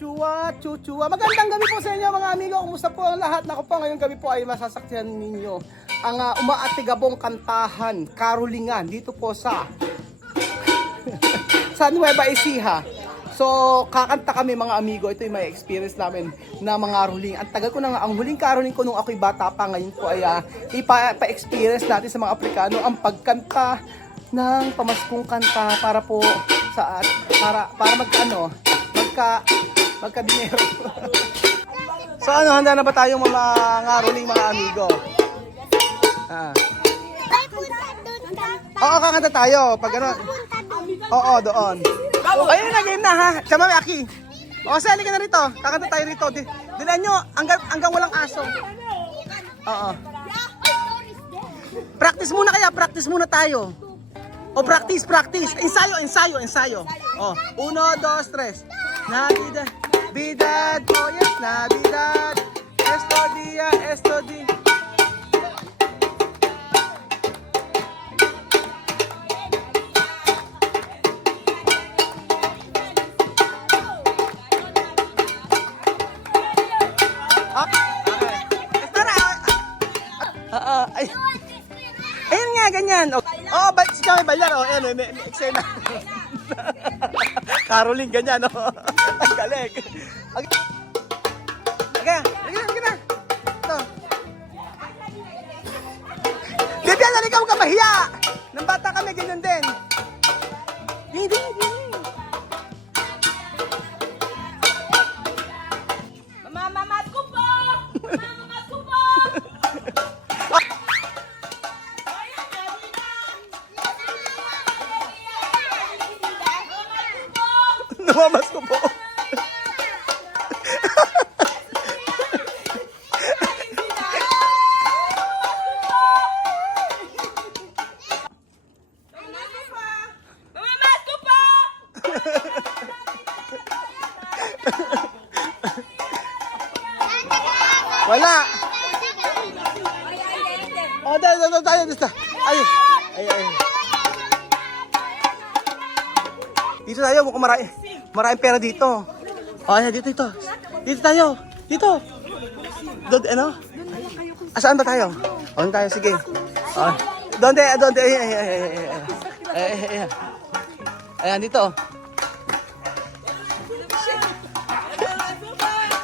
Chuchua, chuchua. Magandang gabi po sa inyo mga amigo. Kumusta po ang lahat? Naku po, ngayong gabi po ay masasakyan ninyo ang umaatigabong kantahan, karulingan dito po sa sa Nueva Ecija. So, kakanta kami mga amigo. Ito yung may experience namin na mga ruling. Ang tagal ko na nga, ang huling karuling ko nung ako'y bata pa. Ngayon po ay ipa-experience natin sa mga Aprikano ang pagkanta ng pamaskong kanta para po sa para magka dinero. So ano, handa na ba tayong mga ngaruling mga amigo? Oo, kakanta tayo. Pag ano, oo, doon. Ayun na, game na ha. Sama may Aki. O, sali ka na rito. Kakanta tayo rito. Dilan nyo, hanggang walang aso. Oo. Practice muna kaya, practice muna tayo. O, practice. Ensayo. O, 1, 2, 3. Navidad, Vidad, oh yes, Navidad. Esto dia. Ayun nga, ganyan. Oh, ba't si Kami Balyar? Oh, ayun, may eksena. Caroling, ganyan, oh. Ang galing. Okay, na. Ito. Bibian, halika, huwag ka mahiya. Nang bata kami, ganyan din. Hindi. Mamamat ko po! Namamas ko po. Mamamat ko po! Wala. Oh, tayo. Ay. Dito tayo, mukhang maraming pera dito. Oh, dito. Dito tayo. Dito. Doon, ano? Saan ba tayo? Doon tayo, sige. Oh, doon. Ayan, dito.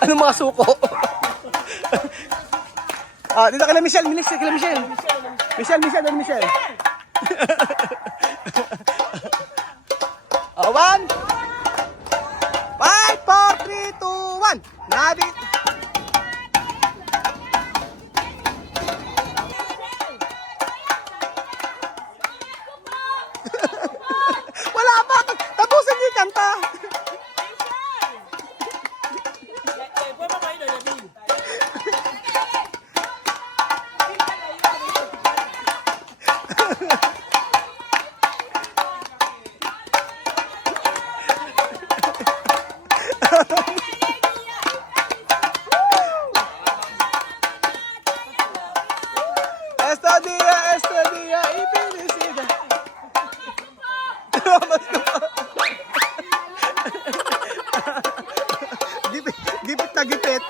Anong mga suko? Dito kila Michelle. Michelle. 1, 5, 4, 3, 2, 1. Nabi. Wala pa. Tapusin niyo yung kanta. Esto dia, ipinisida. Gipit na gipit.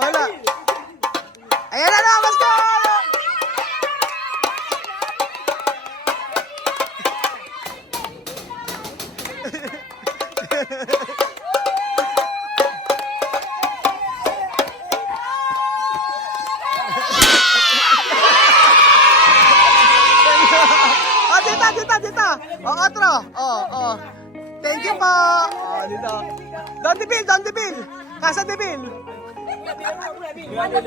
Wala. Ayan na, mas ko! Dito. Otro. Thank you po. Dito. Don the bill. Casa de bill.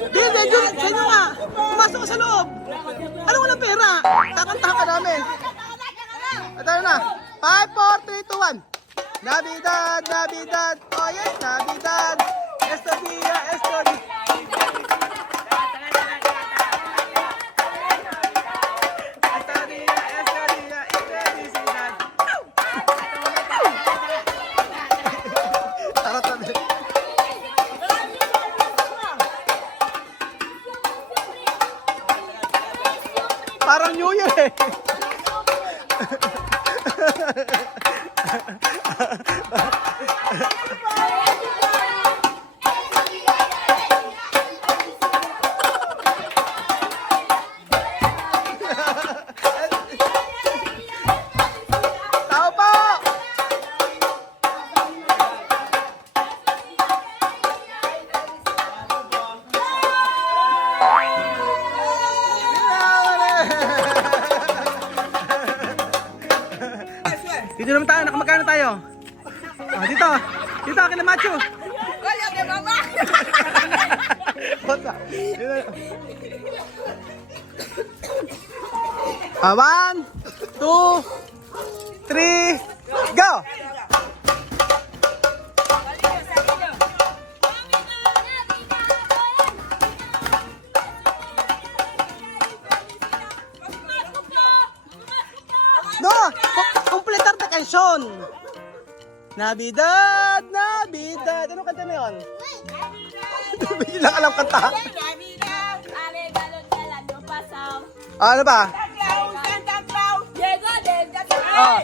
Bill, sino nga? Pumasok ka sa loob. Ano walang pera? Kakantahan ka namin. Ito na. 5, 4, 3, 2, 1. Navidad. Oh yes, Navidad. Esto dia. Parang New Year eh. Dito naman tayo, nakamagkano tayo? Ah, dito. Dito, akin na macho. Wala kay mama. Bota. Dito. Ah, 1, 2, 3, go! No! Completar the canción! Navidad! Navidad! Ano kanta na yun? Hindi lang alam kanta. Ah, ano ba? Santa Claus, llegó desde atrás. Ah.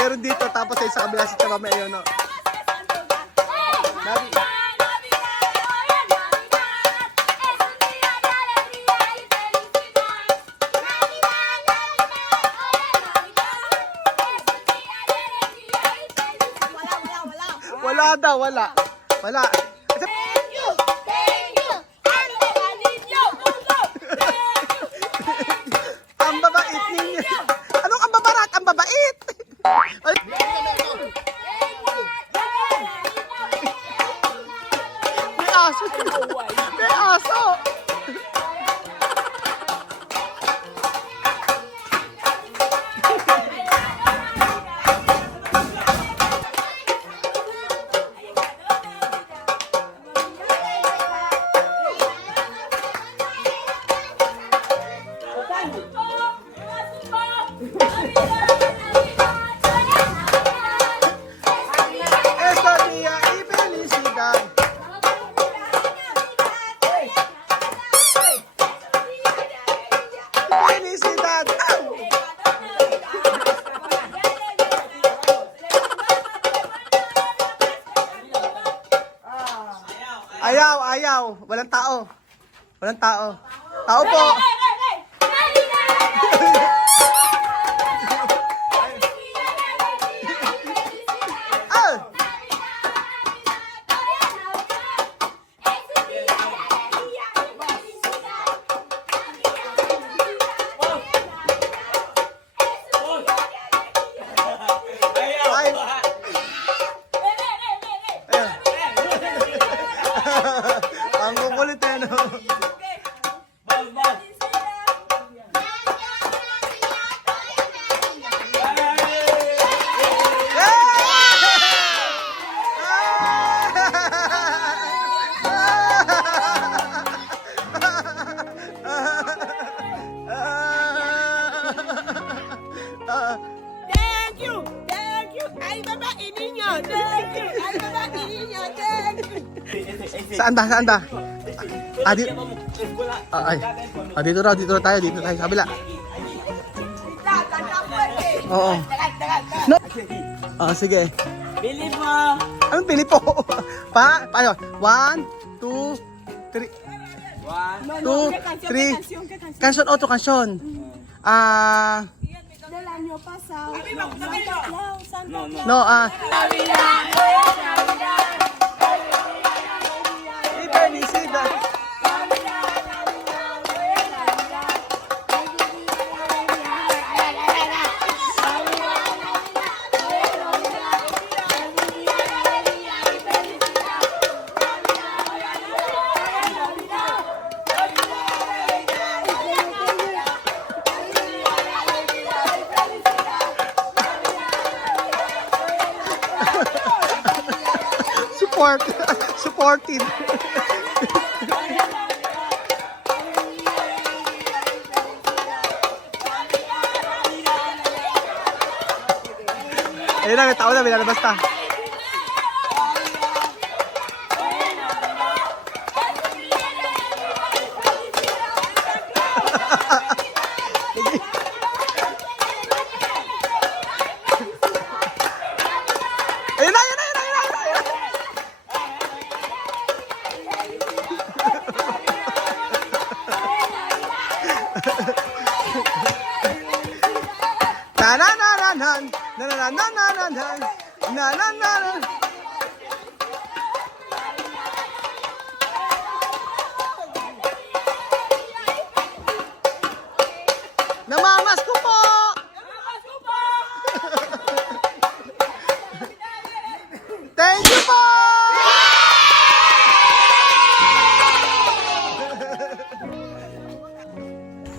Meron dito, tapos sa isa kabila si Chama may ayun, no? Wala daw, wala. Wala. Ang babait ninyo. Anong ang babarat? Ang babait. Ay. May aso. May aso. Esta día y felicidad. Felicidad. Ayaw, ayaw. Walang tao. Walang tao. Tao po. Ah! Ay. Ayan. Ang kukulit eh, no? Thank you, thank you. Ay, babae ninyo. Thank you. Ay, babae ninyo. Thank you. Saan ba? Saan ba? Ah, di... Ah, ay. Ah, dito raw tayo. Dito tayo sa kabila. Oo. No. Ah, sige. Bili mo. Anong pili po? Paano? 1, 2, 3. 2, 3. Kanson, otro kanson. Ah... Del año pasado. Santa Claus, Santa Claus. No, felicidad. Supported. Ayun na, may tao na, may lalabas na. Ayun na, ayun na, ayun na, ayun na, ayun na. na na na na na na na na na. Namamas ko po! Thank you po!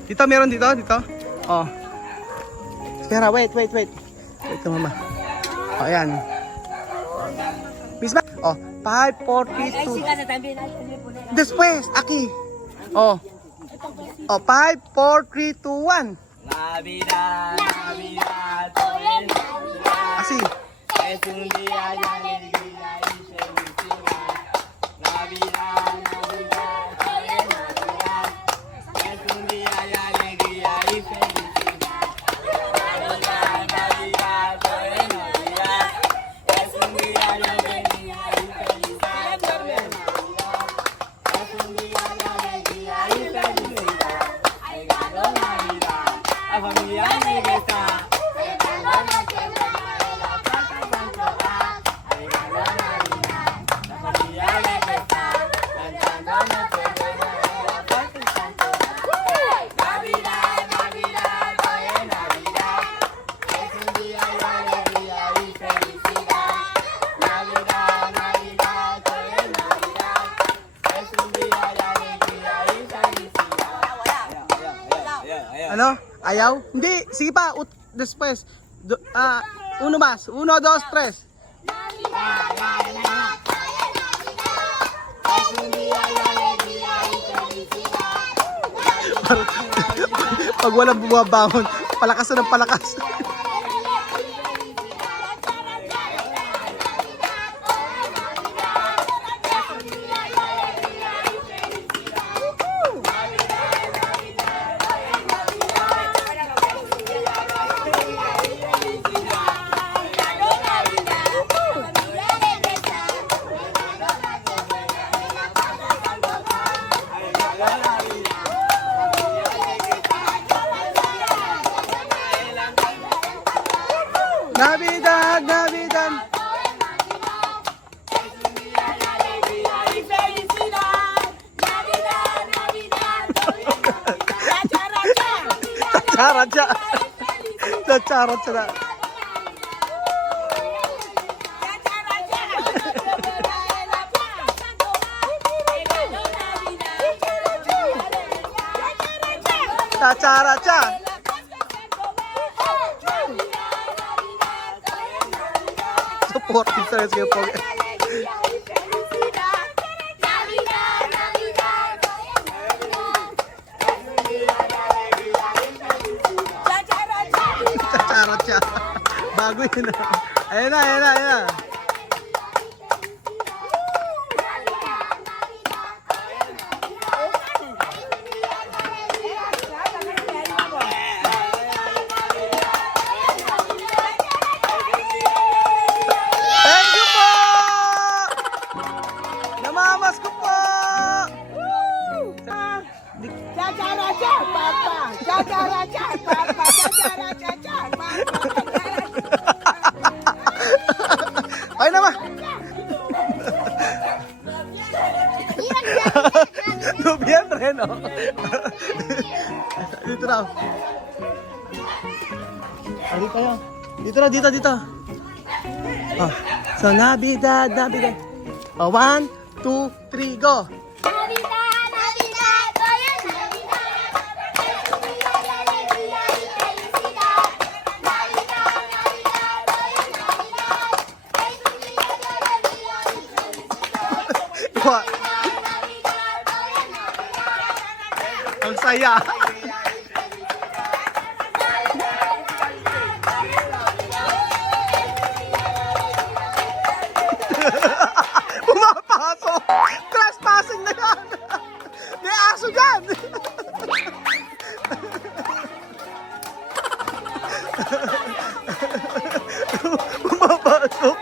Dito, meron dito, dito. Oh. Espera, wait. Wait ka, mama. Oh, ayan. Miss Ma. Oh, 5, 4, 3, 2. Después, aquí. Oh. Oh, 5, 4, 3, 2, 1. Navidad, Navidad, hoy es Navidad. Así. Es un día de alegría y felicidad. Navidad, Navidad, hoy es Navidad. Es un día de alegría y felicidad. Navidad, Navidad, hoy es Navidad. Es un día de alegría y felicidad. Es un día de alegría y felicidad. Ha llegado Navidad, la familia alegre está. Ano? Ayaw? Hindi. Sige pa. Después. Uno más. 1, 2, 3. Pag walang bumabangon, palakas na ng palakas. Navidad, Navidad. Characha. Characha. Characha. Supportive sa kayo po. Characha. Bago yun na. Ayan na. Thank you po! Namamas ko po! Cha-cha-ra-cha, papa. Cha-cha-ra-cha, papa. Cha-cha-ra-cha, papa. Ay naman! Nobyembre, no? Dito na. Ari kayo. Dito. Oh. So, Navidad. Oh, 1, 2, 3, go! Navidad, Navidad, hoy es Navidad. Es un día de alegría y felicidad. Navidad, Navidad, hoy es Navidad. Es un día de alegría y felicidad. What? Navidad, hoy es Navidad. Ang saya. Pumapasok! Trespassing na yan! May aso dyan! Pumapasok!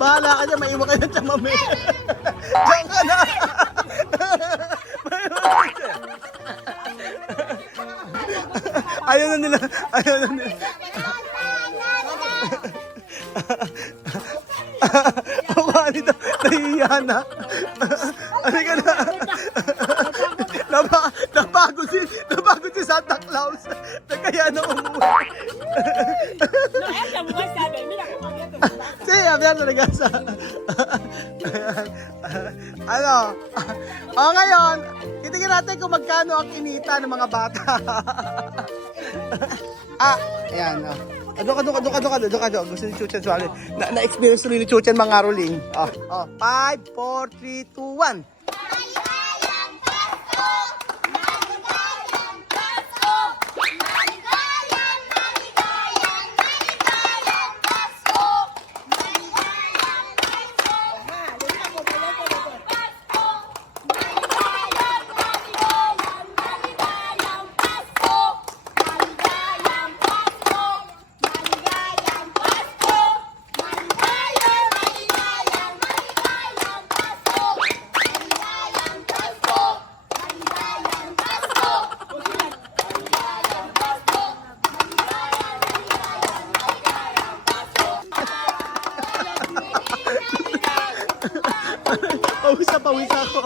Bahala ka dyan, maiwan ka dyan sa mami. Diyan ka na. Ayaw na nila. Ayaw na nila. Mukha nito, nahihiya na. Ano ka na? Napagod si Santa Claus. Kaya na umuwi. Sige, abyan talaga sa... Ano? O ngayon, titignan natin kung magkano ang kinita ng mga bata. Ayan. Doon. Gusto ni Chuchen Suarez. Na-experience rin ni Chuchen mga ruling. 5, 4, 3, 2, 1. Maligayang Pasko! Maligayang Pasko! Maligayang, maligayang, maligayang Pasko! Maligayang Pasko! Maligayang, maligayang, maligayang Pasko! Maligayang Pasko! Maligayang Pasko! Maligayang, maligayang, maligayang Pasko! Maligayang Pasko! Maligayang Pasko! Maligayang Pasko! Pawis ako.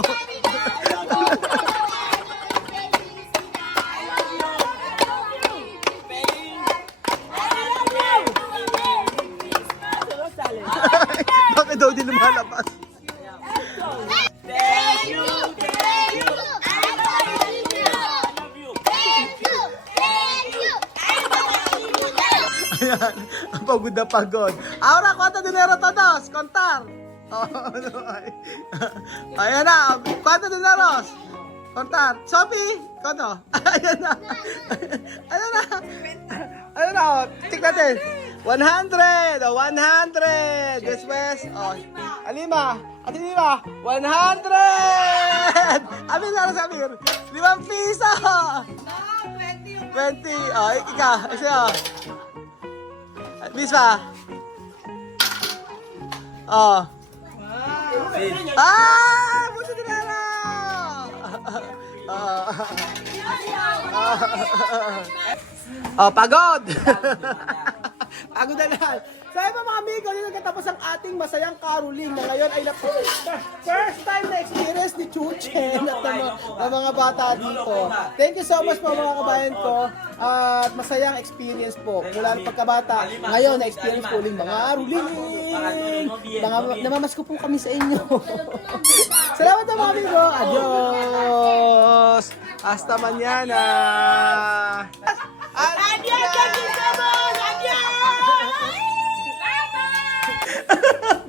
Bakit daw di lumalabas? Thank you! Thank you! I love you! Thank you! Thank you! I love you! Ayan, ang pagod na pagod. Ahora, ¿cuánto dinero todos? Contar. Ayan na, ¿cuánto dineros? Contar. Sophie, ¿cuánto? Ayan na. Ayan na, check natin. 100, 100. Después, Alima, Ate Lima, 100. Amin na Samir, 5 piso. 20, ikaw, isa. Mispa. Buto dinero. Pagod. Pagod na lahat. So ayun mga amigo, yun nagkatapos ang ating masayang caroling na ngayon ay first time na experience ni Chuchen at ng mga bata dito. Thank you so much po mga kabayan ko at masayang experience po. Mula ng pagkabata, ngayon na experience po uling mga caroling. Namamasko po kami sa inyo. Salamat mga amigo. Adios. Hasta mañana. Adios, thank you so much! Adios! Bye-bye!